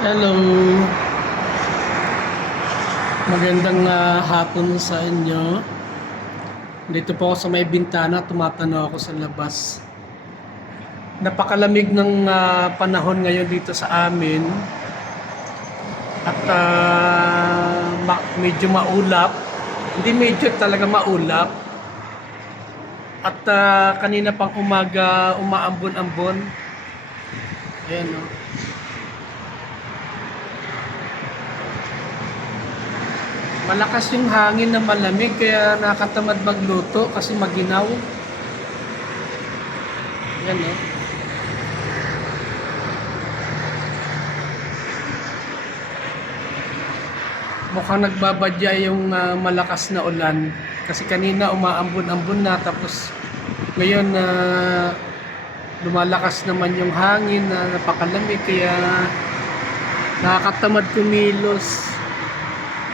Hello, magandang hapon sa inyo. Dito po ako sa may bintana, tumatanaw ako sa labas. Napakalamig ng panahon ngayon dito sa amin. At medyo maulap. Hindi medyo, talaga maulap. At kanina pang umaga, umaambon-ambon. Ayan o. Malakas yung hangin na malamig kaya nakatamad magluto kasi maginaw. Yan eh. Mukhang nagbabadya yung malakas na ulan kasi kanina umaambon-ambon na tapos ngayon lumalakas naman yung hangin na napakalamig kaya nakakatamad kumilos.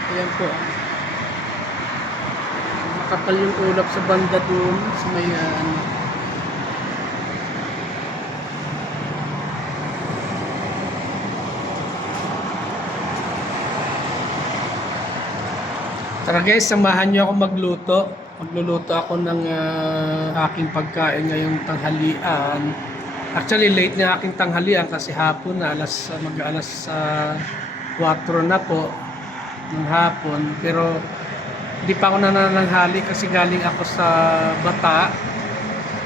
Ayan po. Makapal yung ulap sa banda doon sa may Tara guys, samahan niyo ako magluto. Magluluto ako ng aking pagkain ngayong tanghalian. Actually, late na aking tanghalian kasi hapon na mag-alas 4 na po ng hapon, pero hindi pa ako nanananghali kasi galing ako sa Bata.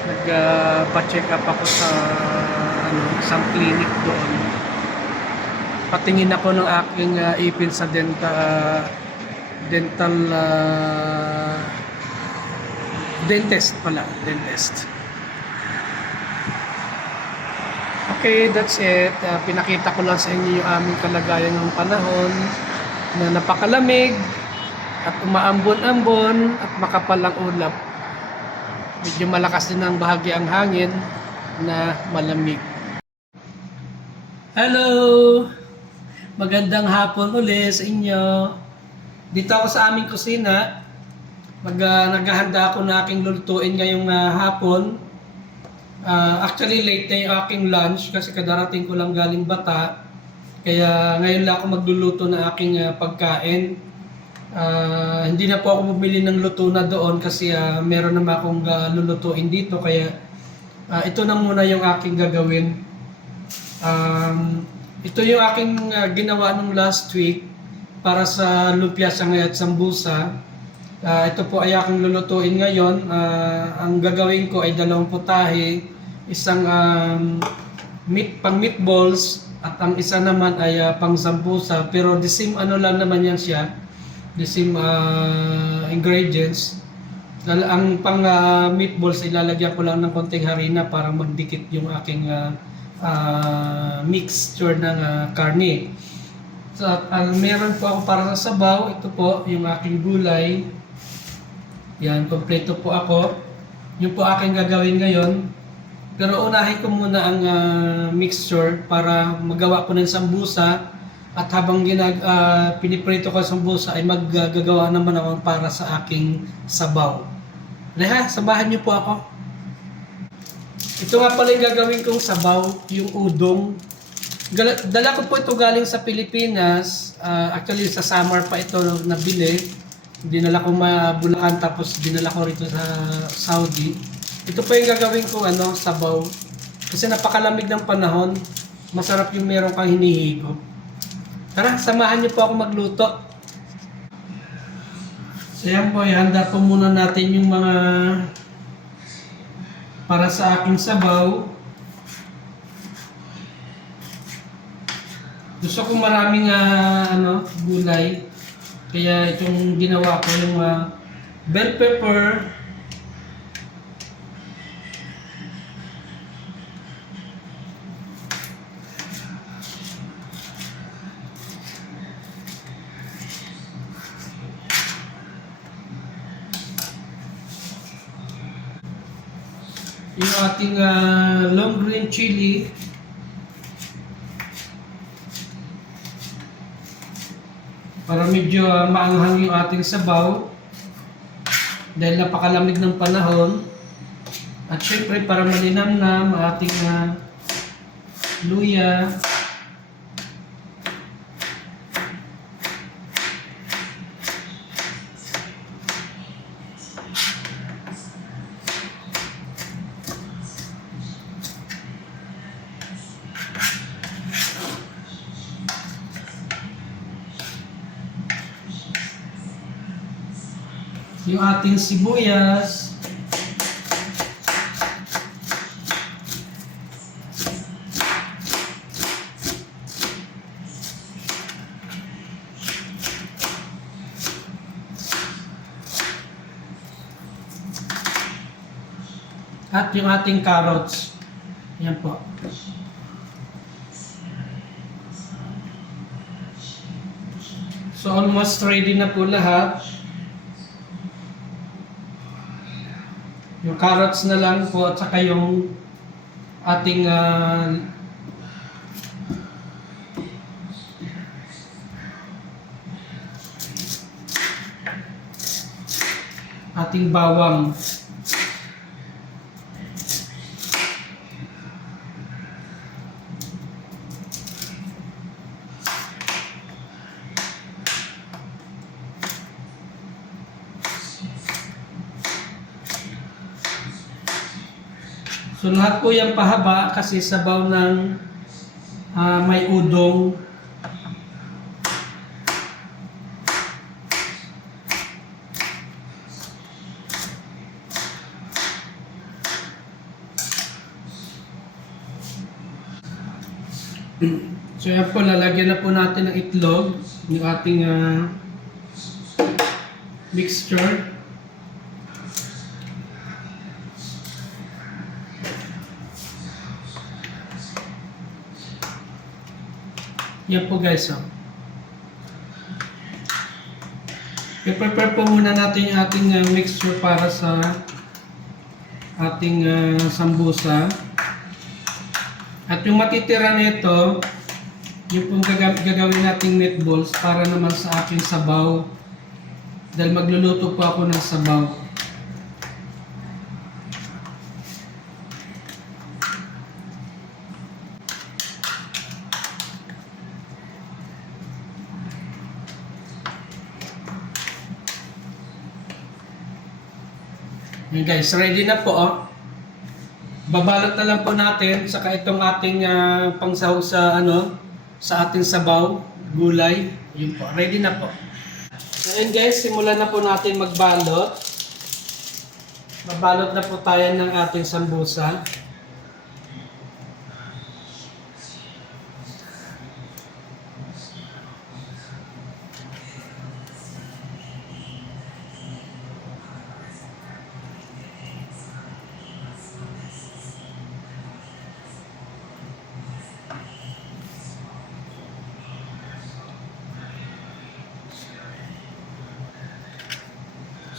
Nagpa-check up ako sa isang clinic doon. Patingin ako ng aking ipin sa dentist pala, dentist. Okay, that's it. Pinakita ko lang sa inyo yung aming kalagayan ng panahon na napakalamig at umaambon-ambon at makapal ang ulap. Medyo malakas din ang bahagi ang hangin na malamig. Hello! Magandang hapon ulit sa inyo. Dito ako sa aming kusina. Naghahanda ako na aking lulutuin ngayong hapon. Actually, late na yung aking lunch kasi kadarating ko lang galing Bata. Kaya ngayon lang ako magluluto ng aking pagkain. Hindi na po ako bumili ng luto na doon kasi meron naman akong lulutuin dito. Kaya ito na muna yung aking gagawin. Ito yung aking ginawa nung last week para sa lumpia sangay at sambusa. Ito po ay aking lulutuin ngayon. Ang gagawin ko ay 2 putahe, isang pang meatballs, at ang isa naman ay pang sambusa, pero the same lang naman yan siya, the same ingredients. Ang pang meatballs ilalagyan ko lang ng konting harina para magdikit yung aking mixture ng karne. So, meron po ako para sa sabaw. Ito po yung aking gulay. Yan, kompleto po ako. Yung po aking gagawin ngayon. Pero unahin ko muna ang mixture para magawa ko ng sambusa, at habang piniprito ko ang sambusa ay maggagawa naman ako para sa aking sabaw. Leha, sabahan niyo po ako. Ito nga pala yung gagawin kong sabaw, yung udong. Dala ko po ito galing sa Pilipinas. Actually sa summer pa ito nabili. Dinala ko Bulacan tapos dinala ko rito sa Saudi. Ito po yung gagawin kong sabaw. Kasi napakalamig ng panahon. Masarap yung meron kang hinihigop. Tara, samahan niyo po ako magluto. So yan po, ihanda po muna natin yung mga para sa aking sabaw. Gusto ko maraming gulay. Kaya itong ginawa ko yung bell pepper, yung ating long green chili, para medyo maanghang yung ating sabaw dahil napakalamig ng panahon. At syempre para malinamnam ating luya, yung ating sibuyas. At yung ating carrots. Yan po. So almost ready na po lahat. Yung carrots na lang po at saka yung ating bawang. So lahat po yung pahaba kasi sabaw ng may udong. So yan po, lalagyan na po natin ng itlog, yung ating mixture. Yan po guys, oh. I-prepare po muna natin yung ating mixture para sa ating sambusa. At yung matitira nito, yung pong gagawin nating meatballs para naman sa aking sabaw. Dahil magluluto po ako ng sabaw. Yan guys, ready na po, oh. Babalot na lang po natin saka itong ating pangsahog sa sa ating sabaw, gulay. Yun po, ready na po. So yun guys, simulan na po natin magbalot. Babalot na po tayo ng ating sambusa.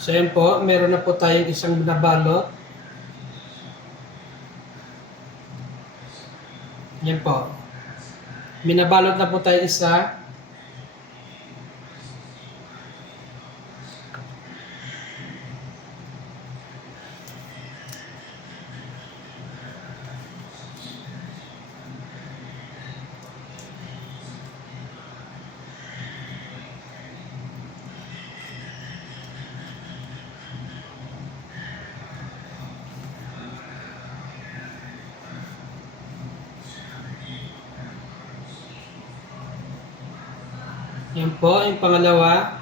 So yan po, meron na po tayong isang binabalot. Yan po. Binabalot na po tayo isa. Yan po, yung pangalawa.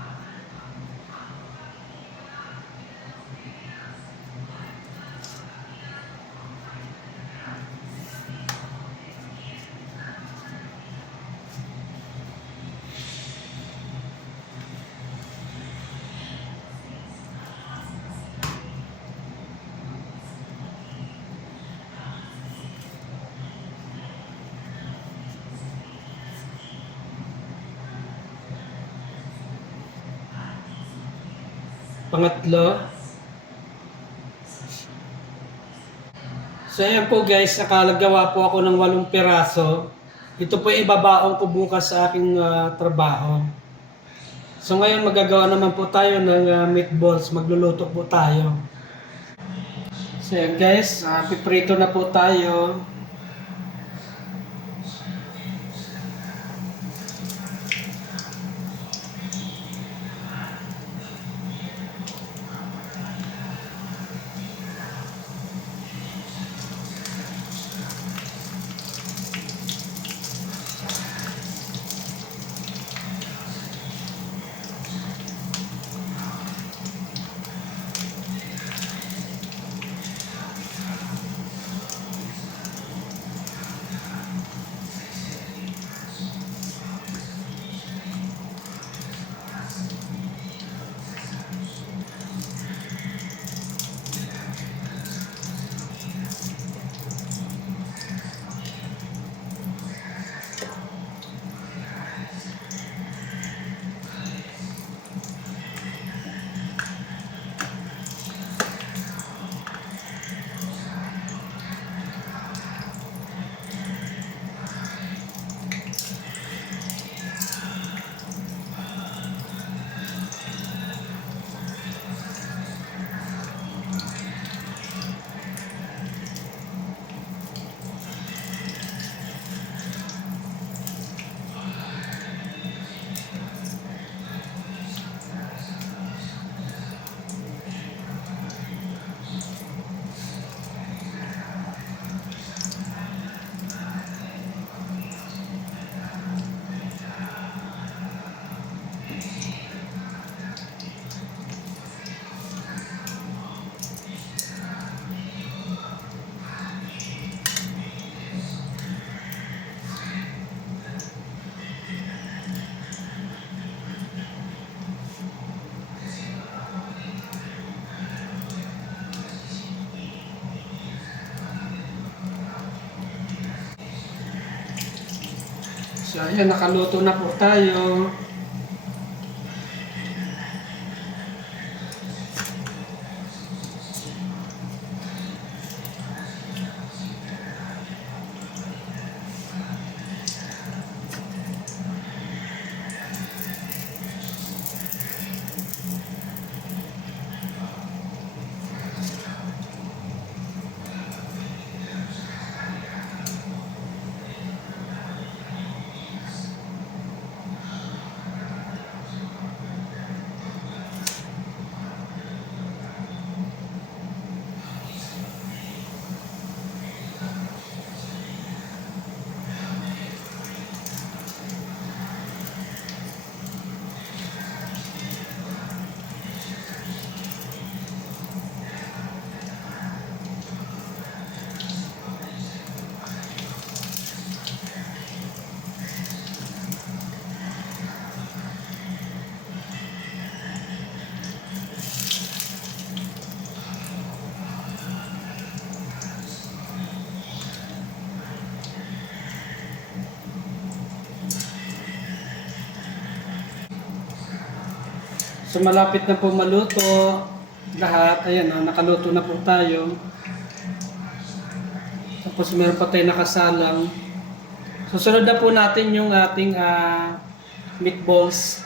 Pangatlo. So ayan po guys, nakalagawa po ako ng 8 piraso. Ito po ibabaon ko bukas sa aking trabaho. So ngayon magagawa naman po tayo ng meatballs, magluluto po tayo. So ayan guys, piprito na po tayo. So ayan, nakaluto na po tayo. So malapit na po maluto lahat. Ayan, nakaluto na po tayo. Tapos meron pa tayo nakasalang. Susunod na po natin yung ating meatballs.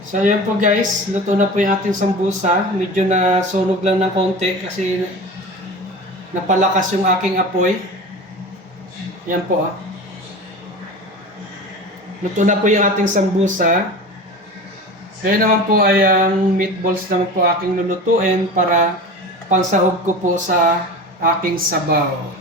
So ayan po guys, luto na po yung ating sambusa. Medyo nasunog lang ng konti kasi napalakas yung aking apoy. Ayan po. Luto na po yung ating sambusa. Ngayon naman po ay ang meatballs naman po aking lulutuin para pansahog ko po sa aking sabaw.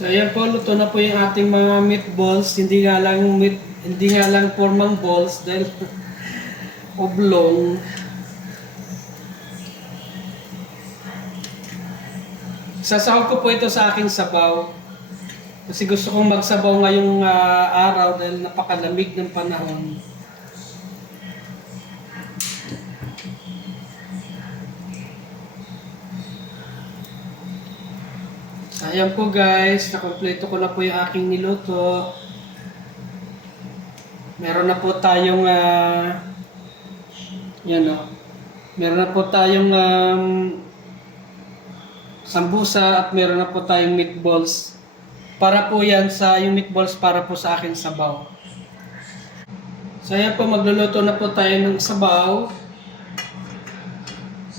So ayan po, luto na po yung ating mga meatballs. Hindi nga lang formang balls dahil oblong. Sasahog ko po ito sa aking sabaw. Kasi gusto kong magsabaw ngayong araw dahil napakalamig ng panahon. Ayan po guys, nakompleto ko na po yung aking niluto. Meron na po tayong meron na po tayong sambusa at meron na po tayong meatballs. Para po yan yung meatballs para po sa akin sabaw. So ayan po, magluluto na po tayo ng sabaw.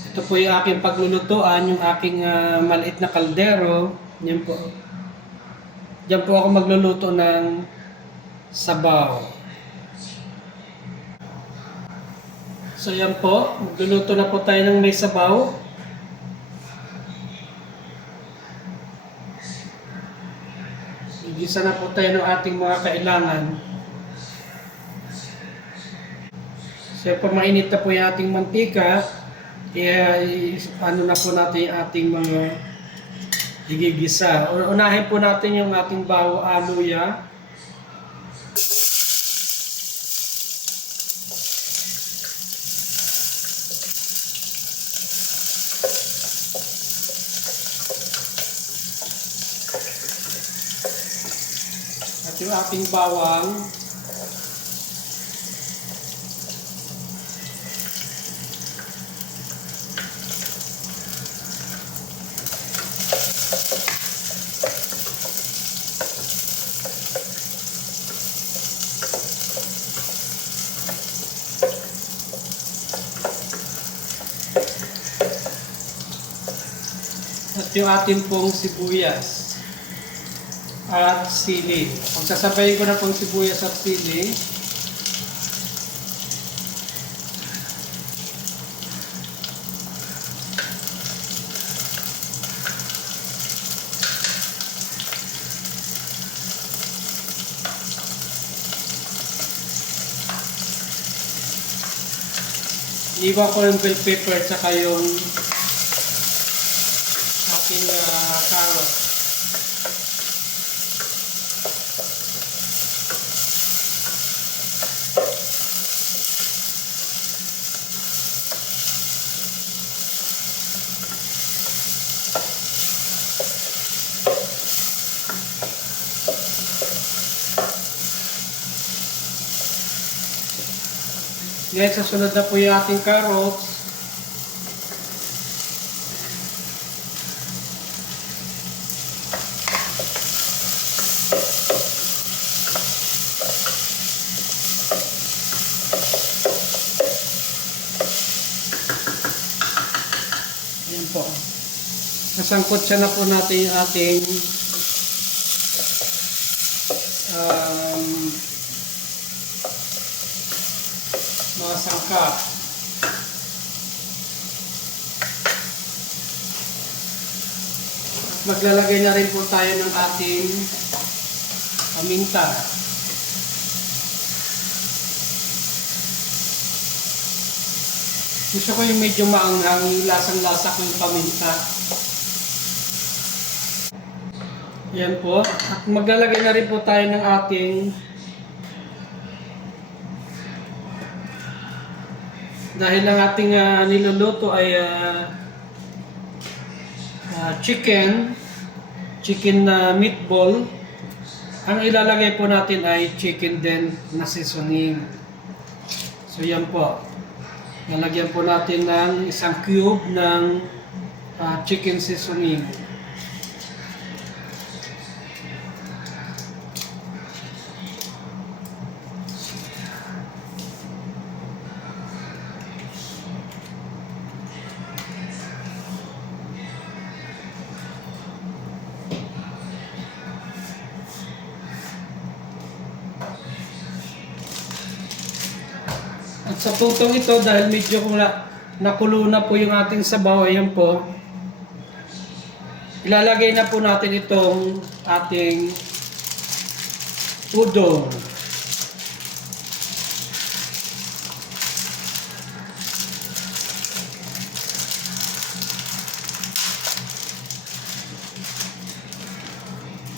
Ito po yung aking paglulutuan, yung aking maliit na kaldero. Yan po. Diyan po ako magluluto ng sabaw. So yan po, magluluto na po tayo ng may sabaw. Igisa na po tayo ng ating mga kailangan. So yan po, mainit na po yung ating mantika. Kaya ano na po natin yung ating mga igigisa. Unahin po natin yung ating luya. At yung ating bawang. At yung ating pong sibuyas at sili. Pagsasabayin ko na pong sibuyas at sili. Iba ko yung bell pepper at saka yung aking carrot. Ngayon, sa sunod na po yung ating carrots. Ayan po. Nasangkot siya na po natin yung ating mga sangkap. At maglalagay na rin po tayo ng ating paminta. Gusto ko yung medyo maanghang, yung lasang-lasa ko yung paminta. Yan po. At maglalagay na rin po tayo ng ating dahil ang ating niluluto ay chicken meatball. Ang ilalagay po natin ay chicken din na seasoning. So yan po. Lalagyan po natin ng isang cube ng chicken seasoning. At sa tutong ito, dahil medyo nakulo na po yung ating sabaw, ayan po, ilalagay na po natin itong ating udon.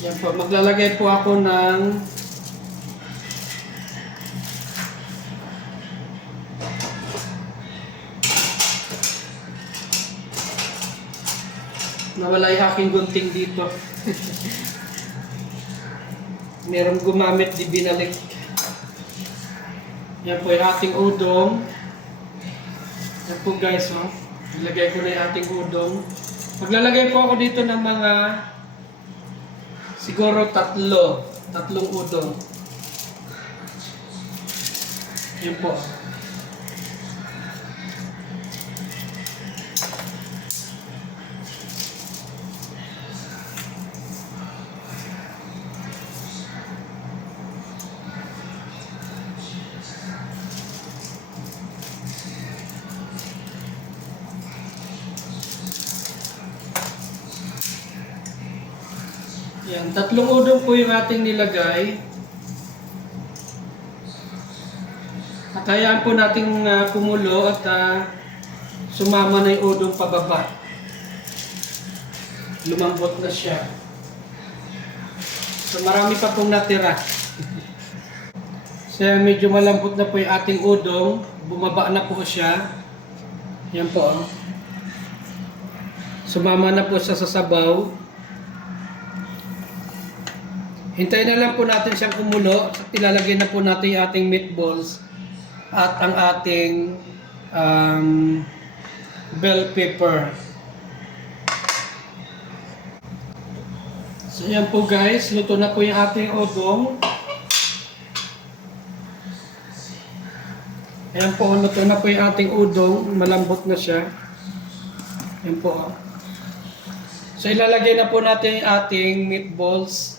Yan po, maglalagay po ako ng nawala yung aking gunting dito. Merong gumamit, di binalik. Yan po yung ating udong. Yan po guys, oh. Ilagay ko na yung ating udong. Maglalagay po ako dito ng mga siguro tatlong udong. Yan po. Yan, tatlong udong po yung ating nilagay. At hayaan po nating kumulo at sumama na yung udong pababa. Lumambot na siya. So marami pa pong natira. So yan, medyo malambot na po yung ating udong. Bumaba na po siya. Yan po. Oh. Sumama na po siya sa sabaw. Hintayin na lang po natin siyang kumulo. Ilalagay na po natin yung ating meatballs at ang ating bell pepper. So yan po guys, luto na po yung ating udong. Ayan po, luto na po yung ating udong. Malambot na siya. Ayan po. So ilalagay na po natin yung ating meatballs.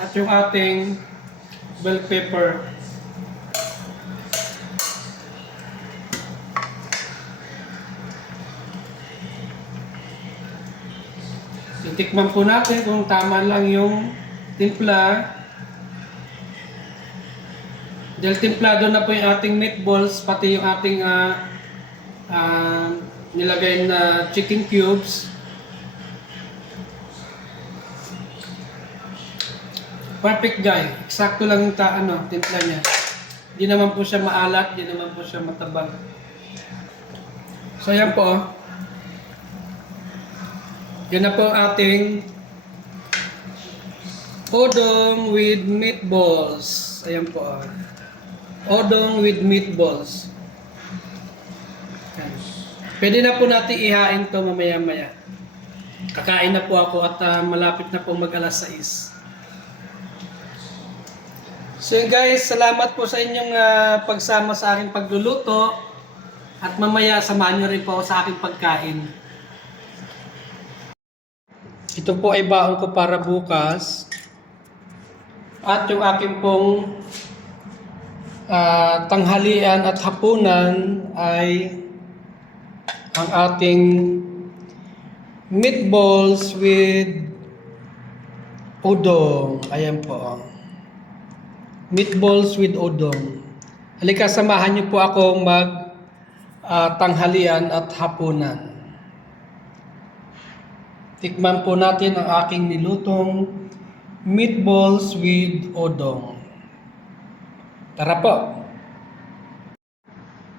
At yung ating bell pepper. Titikman po natin kung tama lang yung timpla. Dahil timplado na po yung ating meatballs, pati yung ating nilagay na chicken cubes. Perfect guy. Eksakto lang yung timpla niya. Hindi naman po siya maalat, hindi naman po siya matabang. So yan po. Yan na po ang ating udong with meatballs. Ayan po. Udong with meatballs. Yan. Pwede na po natin ihain to mamaya-maya. Kakain na po ako at malapit na po mag-alas 6. So guys, salamat po sa inyong pagsama sa aking pagluluto at mamaya samahan nyo rin po ako sa aking pagkain. Ito po ay baon ko para bukas at yung aking pong tanghalian at hapunan ay ang ating meatballs with udong. Ayan po. Meatballs with udong. Halika, samahan niyo po akong mag tanghalian at hapunan. Tikman po natin ang aking nilutong meatballs with udong. Tara po!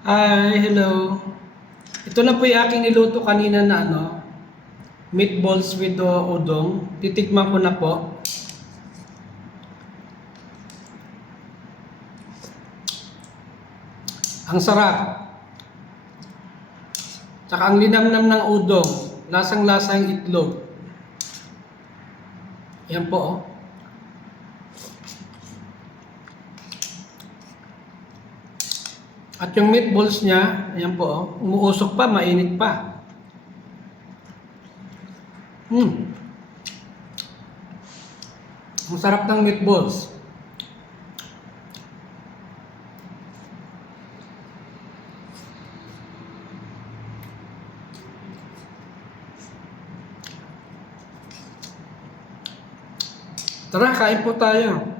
Hi! Hello! Ito na po yung aking niluto kanina na meatballs with udong. Titikman ko na po. Ang sarap. Tsaka ang linamnam ng udong. Lasang-lasa yung itlog. Yan po. Oh. At yung meatballs niya, ayan po. Oh. Umuusok pa, mainit pa. Ang sarap ng meatballs. Tara, kain po tayo.